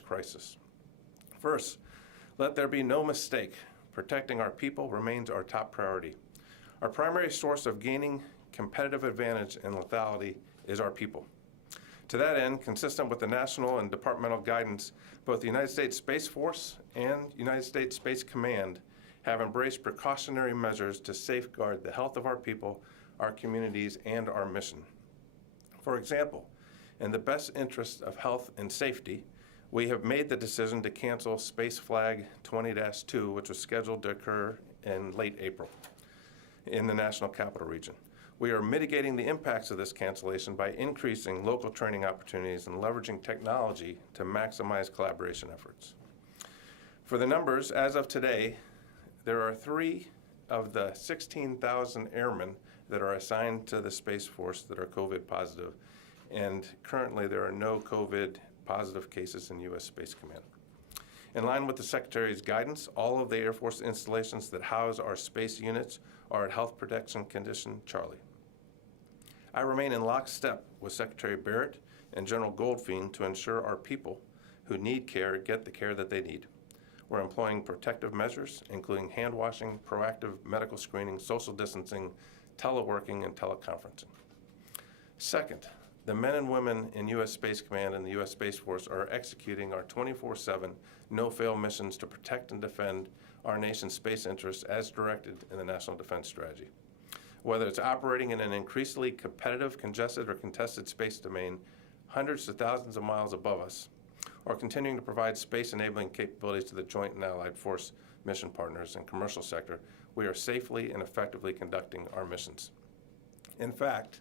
crisis. First, let there be no mistake. Protecting our people remains our top priority. Our primary source of gaining competitive advantage and lethality is our people. To that end, consistent with the national and departmental guidance, both the United States Space Force and United States Space Command have embraced precautionary measures to safeguard the health of our people, our communities, and our mission. For example, in the best interest of health and safety, we have made the decision to cancel Space Flag 20-2, which was scheduled to occur in late April in the National Capital Region. We are mitigating the impacts of this cancellation by increasing local training opportunities and leveraging technology to maximize collaboration efforts. For the numbers, as of today, there are 3 of the 16,000 airmen that are assigned to the Space Force that are COVID positive, and currently there are no COVID positive cases in U.S. Space Command. In line with the Secretary's guidance, all of the Air Force installations that house our space units are at Health Protection Condition Charlie. I remain in lockstep with Secretary Barrett and General Goldfein to ensure our people who need care get the care that they need. We're employing protective measures, including hand washing, proactive medical screening, social distancing, teleworking, and teleconferencing. Second, the men and women in U.S. Space Command and the U.S. Space Force are executing our 24/7, no-fail missions to protect and defend our nation's space interests as directed in the National Defense Strategy. Whether it's operating in an increasingly competitive, congested, or contested space domain hundreds to thousands of miles above us, or continuing to provide space-enabling capabilities to the Joint and Allied Force mission partners and commercial sector, we are safely and effectively conducting our missions. In fact,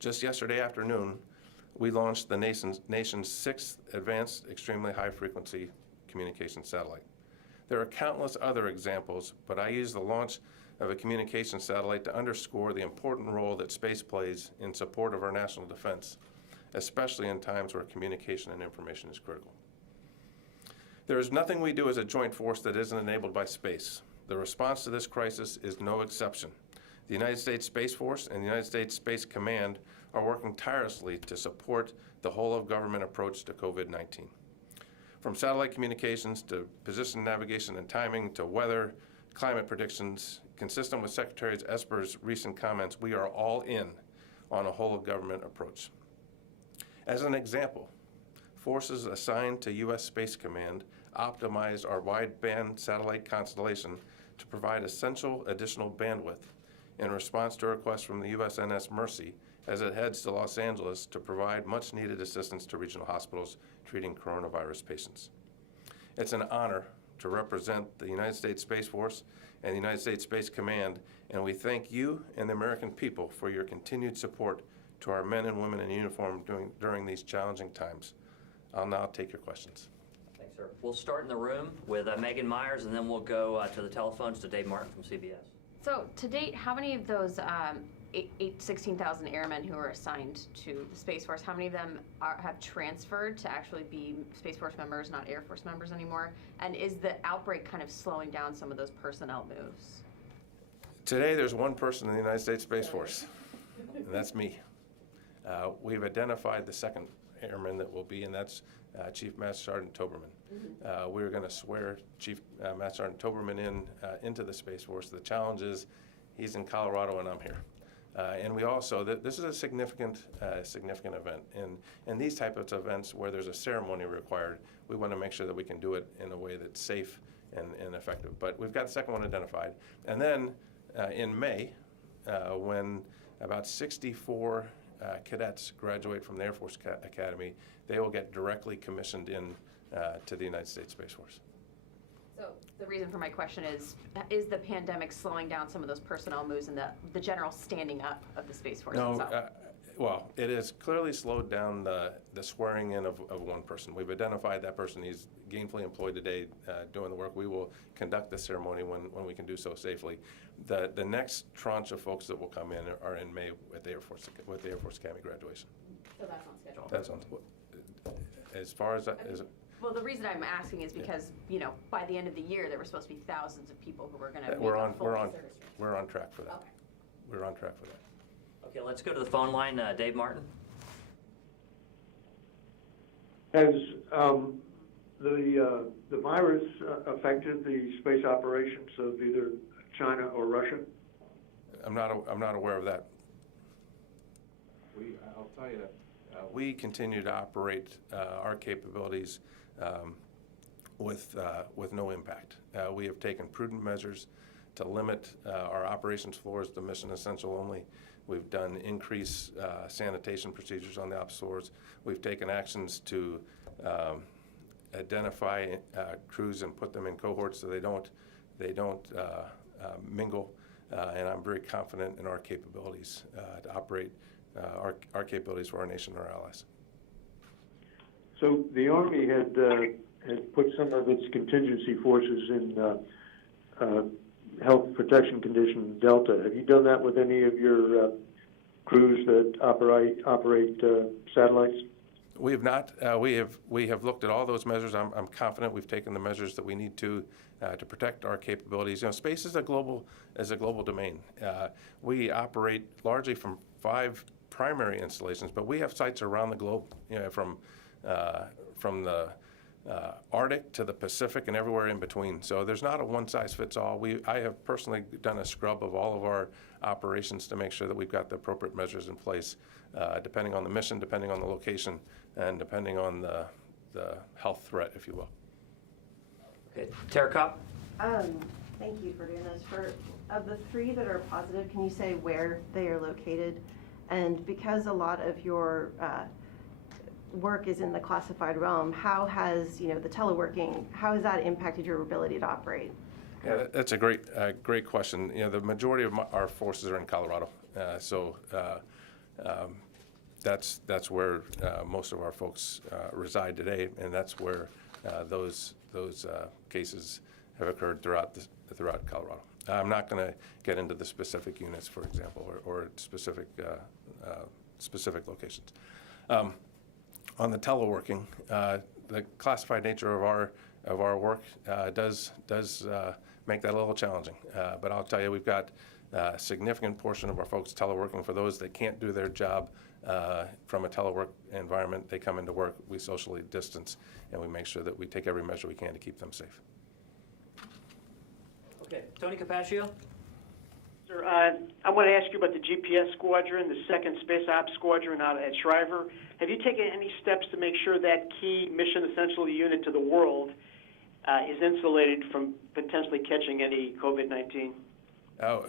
just yesterday afternoon, we launched the nation's 6th advanced extremely high-frequency communication satellite. There are countless other examples, but I use the launch of a communication satellite to underscore the important role that space plays in support of our national defense, especially in times where communication and information is critical. There is nothing we do as a joint force that isn't enabled by space. The response to this crisis is no exception. The United States Space Force and the United States Space Command are working tirelessly to support the whole-of-government approach to COVID-19. From satellite communications to position navigation and timing to weather, climate predictions, consistent with Secretary Esper's recent comments, we are all in on a whole-of-government approach. As an example, forces assigned to U.S. Space Command optimize our wideband satellite constellation to provide essential additional bandwidth in response to requests from the USNS Mercy as it heads to Los Angeles to provide much-needed assistance to regional hospitals treating coronavirus patients. It's an honor to represent the United States Space Force and the United States Space Command, and we thank you and the American people for your continued support to our men and women in uniform during these challenging times. I'll now take your questions. Thanks, sir. We'll start in the room with Megan Myers, and then we'll go to the telephones to Dave Martin from CBS. So to date, how many of those 16,000 airmen who are assigned to the Space Force, how many of them have transferred to actually be Space Force members, not Air Force members anymore? And is the outbreak kind of slowing down some of those personnel moves? Today, there's one person in the United States Space Force, and that's me. We've identified the second airman that will be, and that's Chief Master Sergeant Toberman. We're going to swear Chief Master Sergeant Toberman into the Space Force. The challenge is he's in Colorado and I'm here. And we also, this is a significant event. And these types of events where there's a ceremony required, we want to make sure that we can do it in a way that's safe and effective. But we've got the second one identified. And then in May, when about 64 cadets graduate from the Air Force Academy, they will get directly commissioned in to the United States Space Force. So the reason for my question is the pandemic slowing down some of those personnel moves and the general standing up of the Space Force itself? Well, it has clearly slowed down the swearing in of one person. We've identified that person. He's gainfully employed today doing the work. We will conduct the ceremony when we can do so safely. The next tranche of folks that will come in are in May with the Air Force Academy graduation. So that's on schedule? That's on. As far as that is. Well, the reason I'm asking is because, you know, by the end of the year, there were supposed to be thousands of people who were going to We're on track for that. Okay. We're on track for that. Okay, let's go to the phone line. Dave Martin. Has The virus affected the space operations of either China or Russia? I'm not aware of that. I'll tell you, we continue to operate our capabilities with no impact. We have taken prudent measures to limit our operations floors to mission essential only. We've done increased sanitation procedures on the ops floors. We've taken actions to identify crews and put them in cohorts so they don't mingle. And I'm very confident in our capabilities to operate our capabilities for our nation and our allies. So the Army had put some of its contingency forces in health protection condition Delta. Have you done that with any of your crews that operate satellites? We have not. We have looked at all those measures. I'm confident we've taken the measures that we need to protect our capabilities. You know, space is a global domain. We operate largely from 5 primary installations, but we have sites around the globe. You know, from the Arctic to the Pacific and everywhere in between. So there's not a one-size-fits-all. I have personally done a scrub of all of our operations to make sure that we've got the appropriate measures in place, depending on the mission, depending on the location, and depending on the health threat, if you will. Okay, Tara Kopp? Thank you for doing this. Of the 3 that are positive, can you say where they are located? And because a lot of your work is in the classified realm, how has, the teleworking, how has that impacted your ability to operate? Yeah, that's a great question. You know, the majority of our forces are in Colorado, so that's where most of our folks reside today, and that's where those cases have occurred throughout Colorado. I'm not going to get into the specific units, for example, or specific locations. On the teleworking, the classified nature of our work does make that a little challenging. But I'll tell you, we've got a significant portion of our folks teleworking. For those that can't do their job from a telework environment, they come into work, we socially distance, and we make sure that we take every measure we can to keep them safe. Okay, Tony Capaccio? Sir, I want to ask you about the GPS squadron, the 2nd Space Ops Squadron out at Shriver. Have you taken any steps to make sure that key mission essential unit to the world is insulated from potentially catching any COVID-19?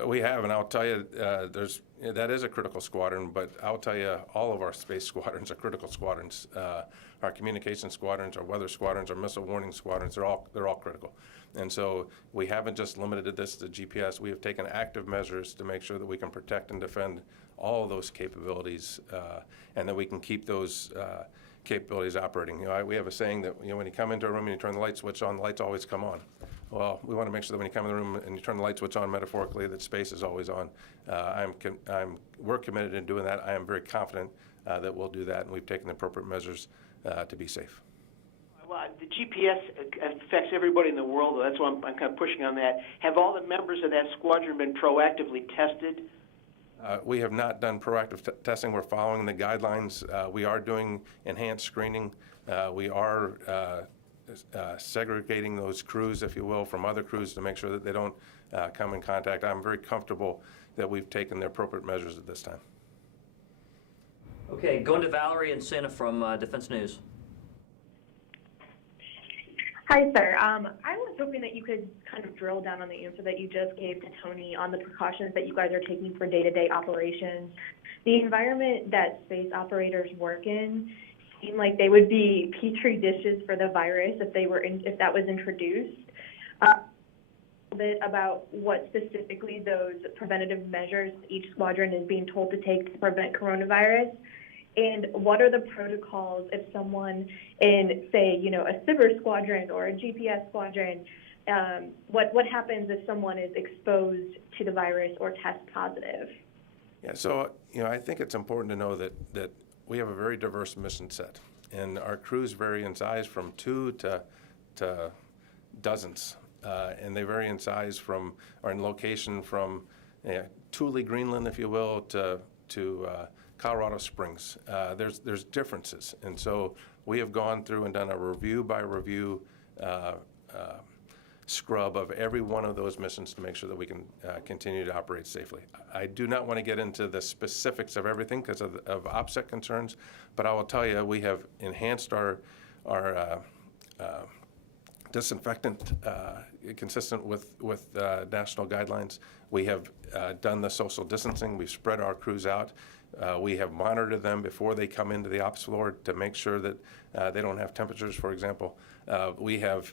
We have, and I'll tell you, that is a critical squadron, but I'll tell you, all of our space squadrons are critical squadrons. Our communication squadrons, our weather squadrons, our missile warning squadrons, they're all critical. And so we haven't just limited this to GPS. We have taken active measures to make sure that we can protect and defend all of those capabilities, and that we can keep those capabilities operating. You know, we have a saying that, when you come into a room and you turn the light switch on, the lights always come on. Well, we want to make sure that when you come in the room and you turn the light switch on, metaphorically, that space is always on. We're committed in doing that. I am very confident that we'll do that, and we've taken the appropriate measures to be safe. Well, the GPS affects everybody in the world. That's why I'm kind of pushing on that. Have all the members of that squadron been proactively tested? We have not done proactive testing. We're following the guidelines. We are doing enhanced screening. We are segregating those crews, if you will, from other crews to make sure that they don't come in contact. I'm very comfortable that we've taken the appropriate measures at this time. Okay, going to Valerie and Santa from Defense News. Hi, sir. I was hoping that you could kind of drill down on the answer that you just gave to Tony on the precautions that you guys are taking for day-to-day operations. The environment that space operators work in seem like they would be petri dishes for the virus if that was introduced. A bit about what specifically those preventative measures each squadron is being told to take to prevent coronavirus. And what are the protocols if someone in, say, a cyber squadron or a GPS squadron, what happens if someone is exposed to the virus or tests positive? Yeah, so, I think it's important to know that we have a very diverse mission set, and our crews vary in size from 2 to dozens, and they vary in size or in location from Thule, Greenland, if you will, to Colorado Springs. There's differences, and so we have gone through and done a review by review scrub of every one of those missions to make sure that we can continue to operate safely. I do not want to get into the specifics of everything because of OPSEC concerns, but I will tell you we have enhanced our disinfectant consistent with national guidelines. We have done the social distancing. We've spread our crews out. We have monitored them before they come into the ops floor to make sure that they don't have temperatures, for example. We have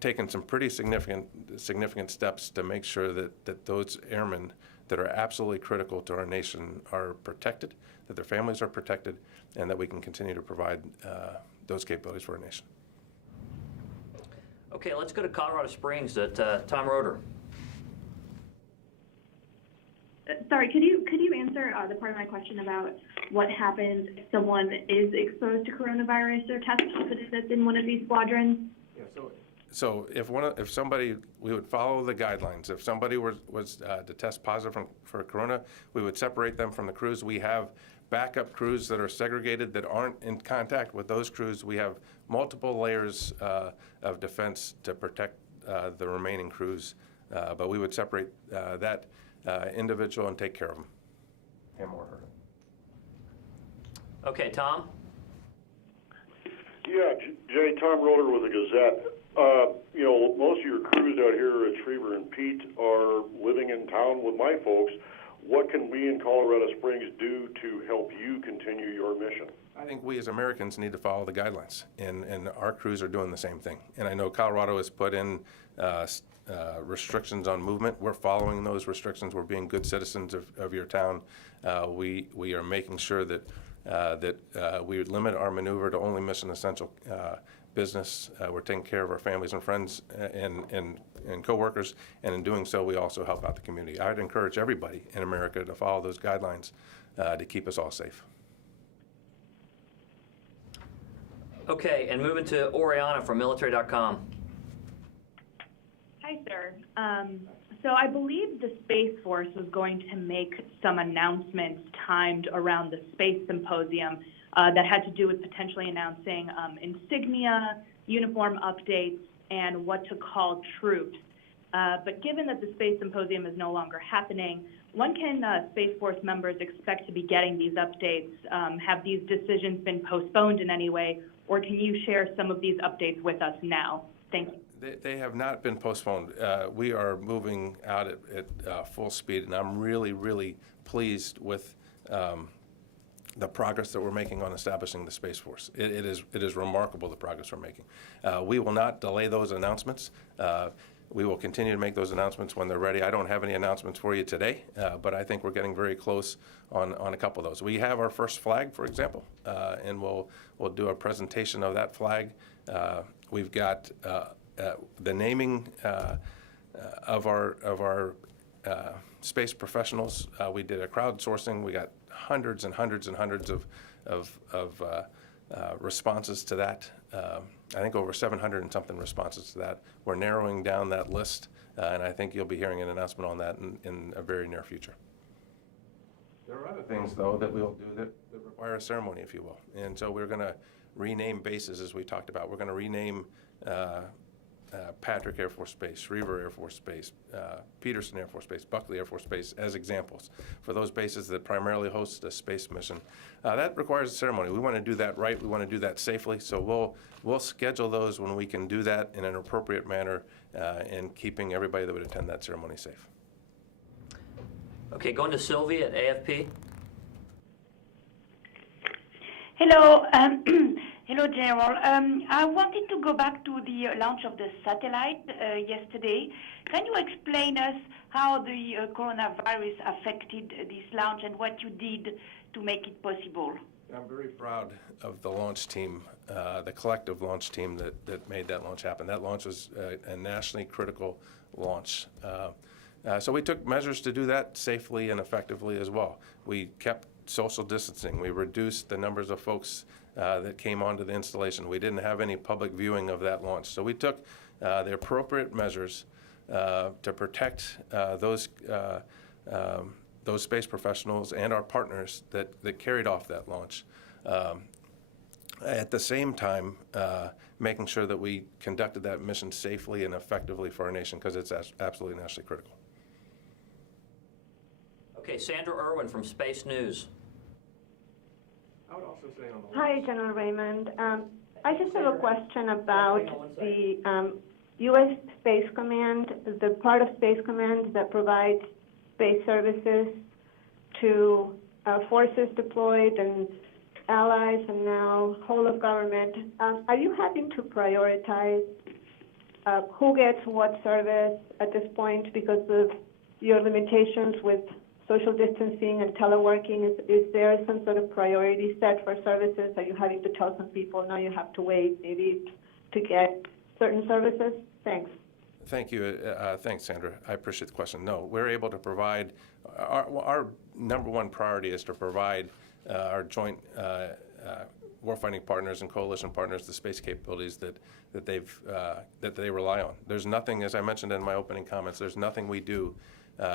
taken some pretty significant steps to make sure that those airmen that are absolutely critical to our nation are protected, that their families are protected, and that we can continue to provide those capabilities for our nation. Okay, let's go to Colorado Springs at Tom Roeder. Sorry, could you answer the part of my question about what happens if someone is exposed to coronavirus or test positive that's in one of these squadrons? Yeah, so if somebody, we would follow the guidelines. If somebody was to test positive for corona, we would separate them from the crews. We have backup crews that are segregated that aren't in contact with those crews. We have multiple layers of defense to protect the remaining crews, but we would separate that individual and take care of him or her. Okay, Tom? Yeah, Jay, Tom Roeder with the Gazette. Most of your crews out here at Schriever and Pete are living in town with my folks. What can we in Colorado Springs do to help you continue your mission? I think we as Americans need to follow the guidelines, and our crews are doing the same thing. And I know Colorado has put in restrictions on movement. We're following those restrictions. We're being good citizens of your town. We are making sure that we limit our maneuver to only mission essential business. We're taking care of our families and friends and coworkers, and in doing so, we also help out the community. I'd encourage everybody in America to follow those guidelines to keep us all safe. Okay, and moving to Oriana from military.com. Hi, sir. So I believe the Space Force was going to make some announcements timed around the Space Symposium that had to do with potentially announcing insignia, uniform updates, and what to call troops. But given that the Space Symposium is no longer happening, when can Space Force members expect to be getting these updates? Have these decisions been postponed in any way, or can you share some of these updates with us now? Thank you. They have not been postponed. We are moving out at full speed, and I'm really, really pleased with the progress that we're making on establishing the Space Force. It is remarkable, the progress we're making. We will not delay those announcements. We will continue to make those announcements when they're ready. I don't have any announcements for you today, but I think we're getting very close on a couple of those. We have our first flag, for example, and we'll do a presentation of that flag. We've got the naming of our space professionals. We did a crowdsourcing. We got hundreds and hundreds and hundreds of responses to that. I think over 700 and something responses to that. We're narrowing down that list, and I think you'll be hearing an announcement on that in a very near future. There are other things, though, that we'll do that require a ceremony, if you will. And so we're going to rename bases, as we talked about. We're going to rename Patrick Air Force Base, Schriever Air Force Base, Peterson Air Force Base, Buckley Air Force Base as examples for those bases that primarily host a space mission. That requires a ceremony. We want to do that right. We want to do that safely. So we'll schedule those when we can do that in an appropriate manner and keeping everybody that would attend that ceremony safe. Okay, going to Sylvie at AFP. Hello. Hello, General. I wanted to go back to the launch of the satellite yesterday. Can you explain us how the coronavirus affected this launch and what you did to make it possible? I'm very proud of the launch team, the collective launch team that made that launch happen. That launch was a nationally critical launch. So we took measures to do that safely and effectively as well. We kept social distancing. We reduced the numbers of folks that came onto the installation. We didn't have any public viewing of that launch. So we took the appropriate measures to protect those those space professionals and our partners that carried off that launch. At the same time, making sure that we conducted that mission safely and effectively for our nation, because it's absolutely nationally critical. Okay, Sandra Irwin from Space News. I would also say on the Hi, General Raymond. I just have a question about the U.S. Space Command, the part of Space Command that provides space services to forces deployed and allies and now whole of government. Are you having to prioritize who gets what service at this point because of your limitations with social distancing and teleworking? Is there some sort of priority set for services? Are you having to tell some people, no, you have to wait maybe to get certain services? Thanks. Thank you. Thanks, Sandra. I appreciate the question. No, we're able to provide, our number one priority is to provide our joint warfighting partners and coalition partners the space capabilities that they rely on. There's nothing, as I mentioned in my opening comments, there's nothing we do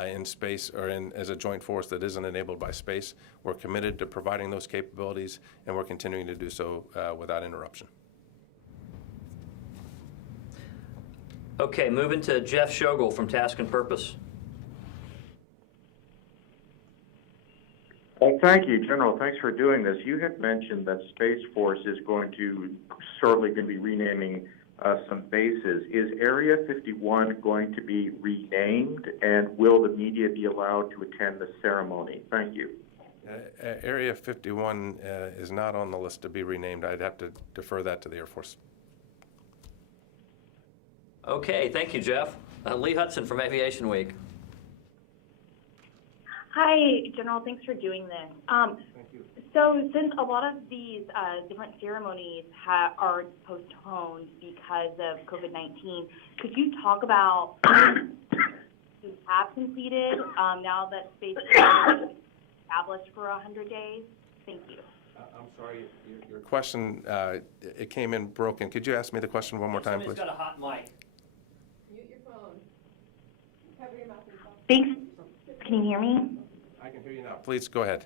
in space or as a joint force that isn't enabled by space. We're committed to providing those capabilities, and we're continuing to do so without interruption. Okay, moving to Jeff Shogel from Task and Purpose. Well, thank you, General. Thanks for doing this. You had mentioned that Space Force is shortly going to be renaming some bases. Is Area 51 going to be renamed, and will the media be allowed to attend the ceremony? Thank you. Area 51 is not on the list to be renamed. I'd have to defer that to the Air Force. Okay, thank you, Jeff. Lee Hudson from Aviation Week. Hi, General. Thanks for doing this. Thank you. So since a lot of these different ceremonies are postponed because of COVID-19, could you talk about who have completed now that space is established for 100 days? Thank you. I'm sorry, your question, it came in broken. Could you ask me the question one more time, please? Somebody's got a hot mic. Mute your phone. Cover your mouth and phone. Thanks. Can you hear me? I can hear you now. Please go ahead.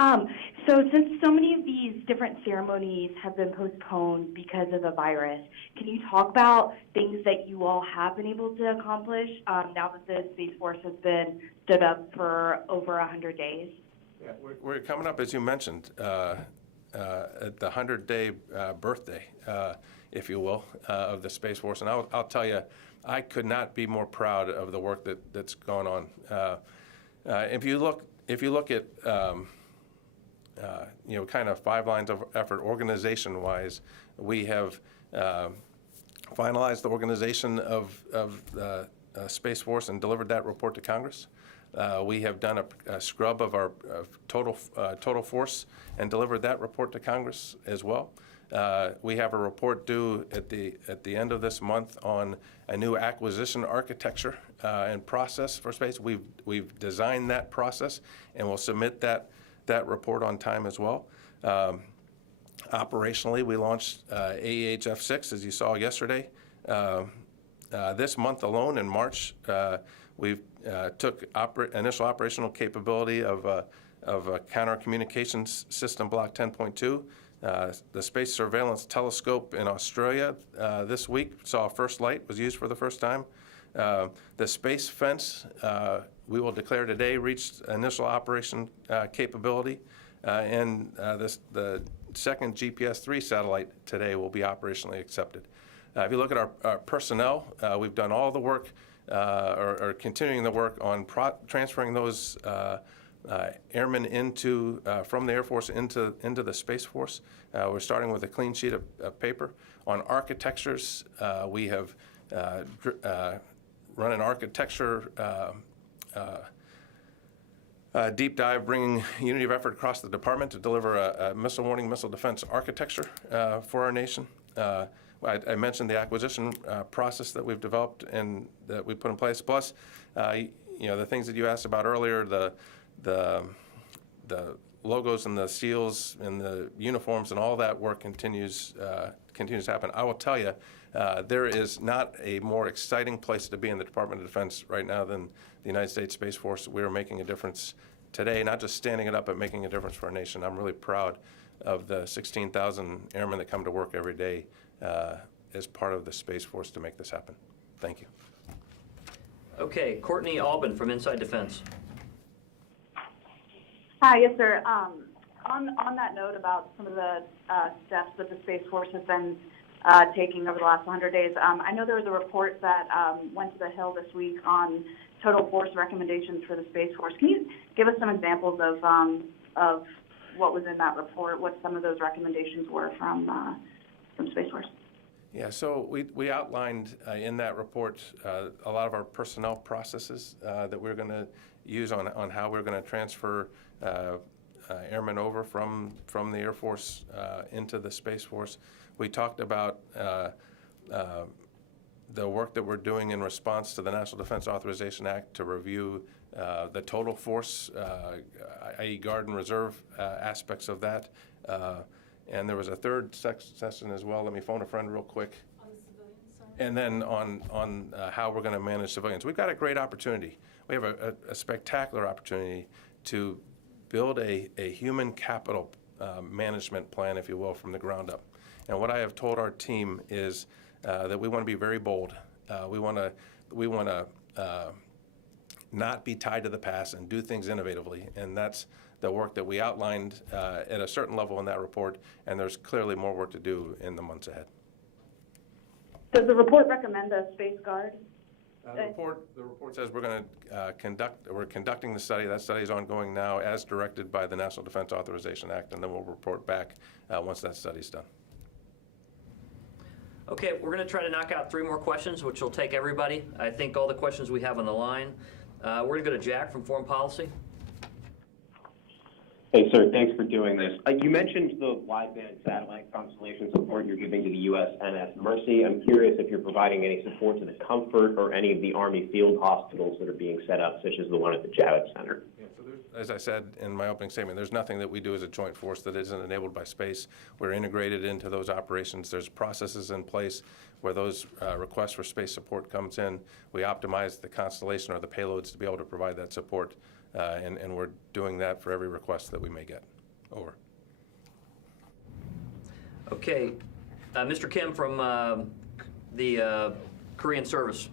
So since so many of these different ceremonies have been postponed because of the virus, can you talk about things that you all have been able to accomplish now that the Space Force has been stood up for over 100 days? Yeah, we're coming up, as you mentioned, at the 100-day birthday, if you will, of the Space Force. And I'll tell you, I could not be more proud of the work that's gone on. If you look at kind of 5 lines of effort organization-wise, we have finalized the organization of Space Force and delivered that report to Congress. We have done a scrub of our total force and delivered that report to Congress as well. We have a report due at the end of this month on a new acquisition architecture and process for space. We've designed that process, and we'll submit that report on time as well. Operationally, we launched AEHF-6, as you saw yesterday. This month alone, in March, we took initial operational capability of a counter communications system block 10.2. The Space Surveillance Telescope in Australia this week saw first light, was used for the first time. The Space Fence, we will declare today, reached initial operation capability. And the second GPS-3 satellite today will be operationally accepted. If you look at our personnel, we've done all the work, or continuing the work on transferring those airmen from the Air Force into the Space Force. We're starting with a clean sheet of paper. On architectures, we have run an architecture deep dive, bringing unity of effort across the department to deliver a missile warning, missile defense architecture for our nation. I mentioned the acquisition process that we've developed and that we put in place. Plus, the things that you asked about earlier, the logos and the seals and the uniforms and all that work continues to happen. I will tell you, there is not a more exciting place to be in the Department of Defense right now than the United States Space Force. We are making a difference today, not just standing it up, but making a difference for our nation. I'm really proud of the 16,000 airmen that come to work every day as part of the Space Force to make this happen. Thank you. Okay, Courtney Albin from Inside Defense. Hi, yes, sir. On that note about some of the steps that the Space Force has been taking over the last 100 days, I know there was a report that went to the Hill this week on total force recommendations for the Space Force. Can you give us some examples of what was in that report, what some of those recommendations were from Space Force? Yeah, so we outlined in that report a lot of our personnel processes that we're going to use on how we're going to transfer airmen over from the Air Force into the Space Force. We talked about the work that we're doing in response to the National Defense Authorization Act to review the total force, i.e. Guard and Reserve aspects of that. And there was a third session as well. Let me phone a friend real quick. On the civilian side? And then on how we're going to manage civilians. We've got a great opportunity. We have a spectacular opportunity to build a human capital management plan, if you will, from the ground up. And what I have told our team is that we want to be very bold. We want to not be tied to the past and do things innovatively. And that's the work that we outlined at a certain level in that report, and there's clearly more work to do in the months ahead. Does the report recommend a Space Guard? The report says we're conducting the study. That study is ongoing now as directed by the National Defense Authorization Act, and then we'll report back once that study's done. Okay, we're going to try to knock out 3 more questions, which will take everybody. I think all the questions we have on the line. We're going to go to Jack from Foreign Policy. Hey, sir, thanks for doing this. You mentioned the wideband satellite constellation support you're giving to the USNS Mercy. I'm curious if you're providing any support to the Comfort or any of the Army field hospitals that are being set up, such as the one at the Javits Center. Yeah, so as I said in my opening statement, there's nothing that we do as a joint force that isn't enabled by space. We're integrated into those operations. There's processes in place where those requests for space support comes in. We optimize the constellation or the payloads to be able to provide that support. And we're doing that for every request that we may get. Over. Okay, Mr. Kim from the Korean Service.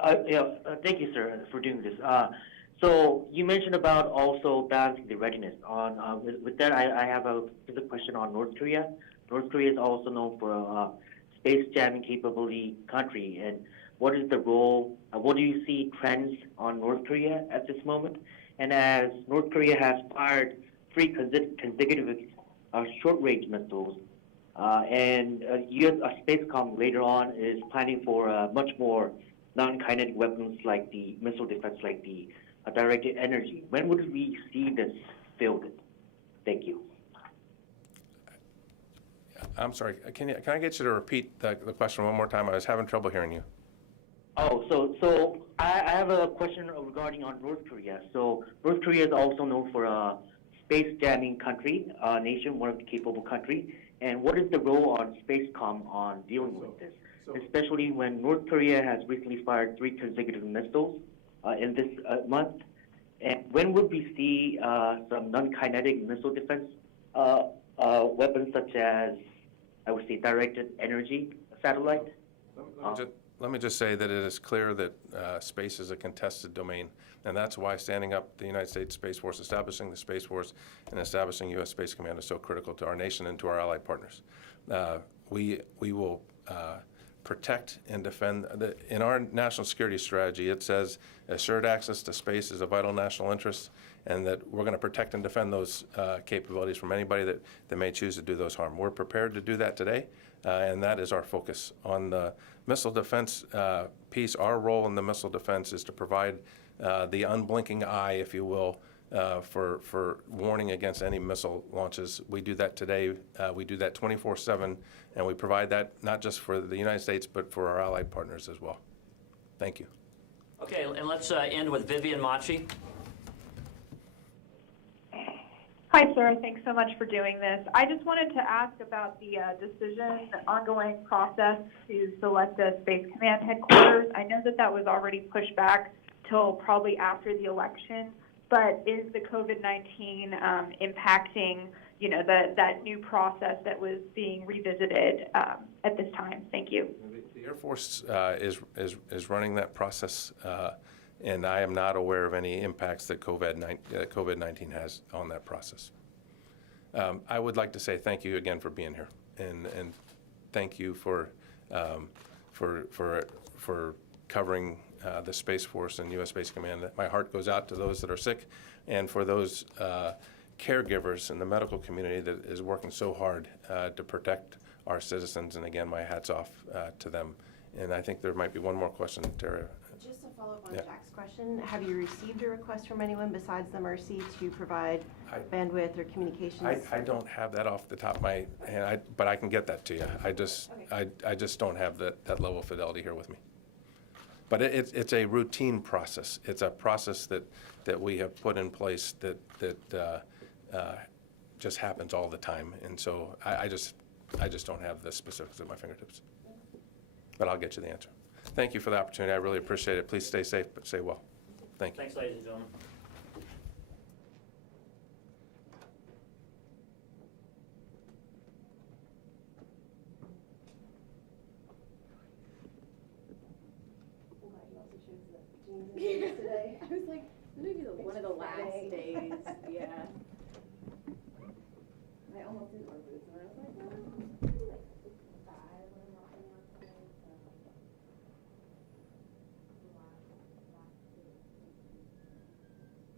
Thank you, sir, for doing this. So you mentioned about also balancing the readiness. With that, I have a question on North Korea. North Korea is also known for a space jamming capability country, and what is the role, what do you see trends on North Korea at this moment? And as North Korea has fired 3 consecutive short-range missiles, and U.S. Spacecom later on is planning for much more non-kinetic weapons like the missile defense, like the directed energy. When would we see this fielded? Thank you. I'm sorry, can I get you to repeat the question one more time? I was having trouble hearing you. Oh, so I have a question regarding on North Korea. So North Korea is also known for a space jamming country, nation, one of the capable country. And what is the role on Spacecom on dealing with this? Especially when North Korea has recently fired 3 consecutive missiles in this month. And when would we see some non-kinetic missile defense weapons such as, I would say, directed energy satellite? Let me just say that it is clear that space is a contested domain, and that's why standing up the United States Space Force, establishing the Space Force, and establishing U.S. Space Command is so critical to our nation and to our allied partners. We will protect and defend. In our national security strategy, it says assured access to space is a vital national interest, and that we're going to protect and defend those capabilities from anybody that may choose to do those harm. We're prepared to do that today, and that is our focus. On the missile defense piece, our role in the missile defense is to provide the unblinking eye, if you will, for warning against any missile launches. We do that today. We do that 24/7, and we provide that not just for the United States, but for our allied partners as well. Thank you. Okay, and let's end with Vivian Machi. Hi, sir. Thanks so much for doing this. I just wanted to ask about the decision, the ongoing process to select a Space Command headquarters. I know that that was already pushed back till probably after the election, but is the COVID-19 impacting, you know, that new process that was being revisited at this time? Thank you. The Air Force is running that process, and I am not aware of any impacts that COVID-19 has on that process. I would like to say thank you again for being here, and thank you for covering the Space Force and U.S. Space Command. My heart goes out to those that are sick, and for those caregivers in the medical community that is working so hard to protect our citizens. And again, my hat's off to them. And I think there might be one more question, Tara. Just to follow up on Jack's question, have you received a request from anyone besides the Mercy to provide bandwidth or communications? I don't have that off the top of my head, but I can get that to you. I just don't have that level of fidelity here with me. But it's a routine process. It's a process that we have put in place that just happens all the time. And so I just don't have the specifics at my fingertips. But I'll get you the answer. Thank you for the opportunity. I really appreciate it. Please stay safe, but stay well. Thank you. Thanks, ladies and gentlemen. I was like, maybe one of the last days. Yeah. I almost didn't